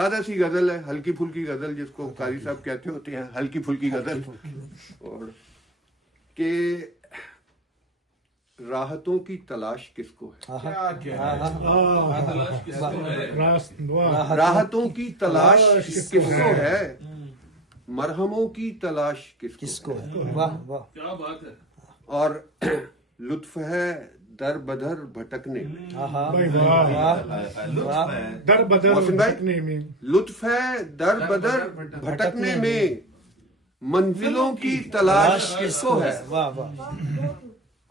سادہ سی غزل ہے، ہلکی پھلکی غزل، جس کو قاری صاحب کہتے ہوتے ہیں ہلکی پھلکی غزل، اور کہ راحتوں کی تلاش کس کو ہے، راحتوں کی تلاش کس کو ہے، مرہموں کی تلاش کس کو ہے، واہ واہ کیا بات ہے. اور لطف ہے در بدر بھٹکنے میں، در بدر محسن بھائی، بھٹکنے میں، لطف ہے در بدر بھٹکنے میں، منزلوں کی تلاش کس کو ہے، واہ واہ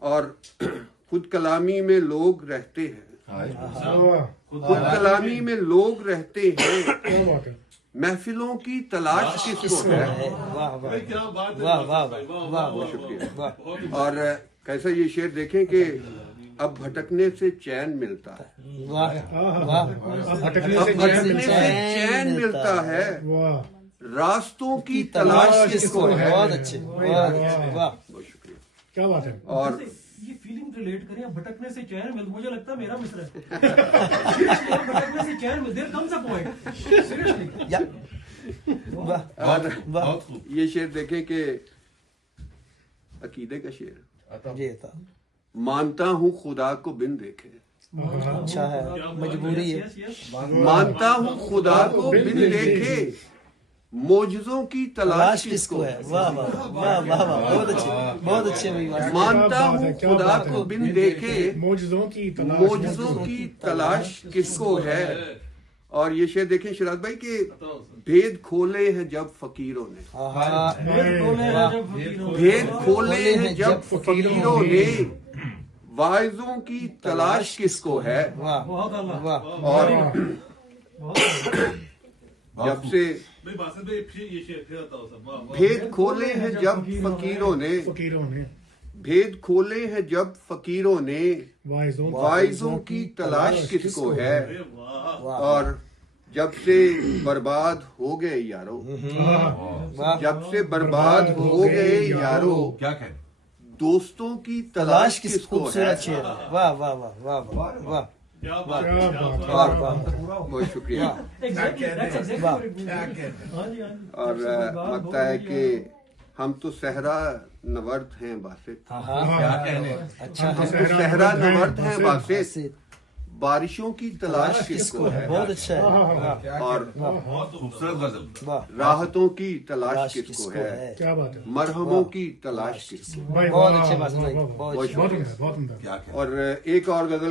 اور خود کلامی میں لوگ رہتے ہیں، خود کلامی میں لوگ رہتے ہیں، کیا بات ہے، محفلوں کی تلاش کس کو ہے. واہ واہ کیا بات ہے. واہ واہ واہ واہ شکریہ. اور کیسا یہ شعر دیکھیں کہ اب بھٹکنے سے چین ملتا ہے، واہ واہ اب بھٹکنے اب سے بھٹکنے سے چین ملتا ہے، واہ، راستوں کی تلاش کس کو ہے. بہت اچھے واہ بہت شکریہ. کیا بات ہے، اور یہ فیلنگ ریلیٹ کریں، بھٹکنے سے چین مل، مجھے لگتا ہے میرا مصرع ہے. بھٹکنے سے چین مل، there comes a point seriously. اور واہ یہ شعر دیکھیں کہ عقیدے کا شعر، جی تھا مانتا ہوں خدا کو بن دیکھے، اچھا ہے، مجبوری ہے. مانتا ہوں خدا کو بن دیکھے، معجزوں کی تلاش کس کو ہے. واہ واہ واہ واہ واہ بہت اچھے بہت اچھے بھائی واہ. مانتا ہوں خدا کو بن دیکھے، معجزوں کی تلاش، معجزوں کی تلاش کس کو ہے. اور یہ شعر دیکھیں شراز بھائی کہ بھید کھولے ہیں جب فقیروں نے، بھید کھولے ہیں جب فقیروں نے، واعظوں کی تلاش کس کو ہے. واہ بہت اللہ. واہ اور جب سے بھائی باسط بھائی یہ شعر پھر آتا ہو سب. واہ واہ. بھید کھولے ہیں جب فقیروں نے، فقیروں نے، بھید کھولے ہیں جب فقیروں نے، واعظوں واعظوں کی تلاش کس کو ہے. واہ. اور جب سے برباد ہو گئے یارو، واہ جب سے برباد ہو گئے یارو، کیا کہہ دوستوں کی تلاش تلاش کس کس کو ہے. خوبصورت شعر ہے. واہ واہ واہ واہ واہ واہ کیا بات ہے. کیا بات ہے. واہ واہ بہت شکریہ. اور لگتا ہے کہ ہم تو صحرا نورد ہیں باسط، کیا کہنے. اچھا ہم ہے. تو صحرا نورد ہیں باسط، ایسے بارشوں کی تلاش کس کو ہے. بہت اچھا ہے. واہ اور بہت خوبصورت غزل. واہ راحتوں کی تلاش تلاش کس کو ہے، کیا بات ہے، مرہموں کی تلاش کس کو ہے. بھائی بہت واہ، اچھے بات واہ، بھائی، واہ، بہت بہت عمدہ، بہت عمدہ. کیا کہنے. اور ایک اور غزل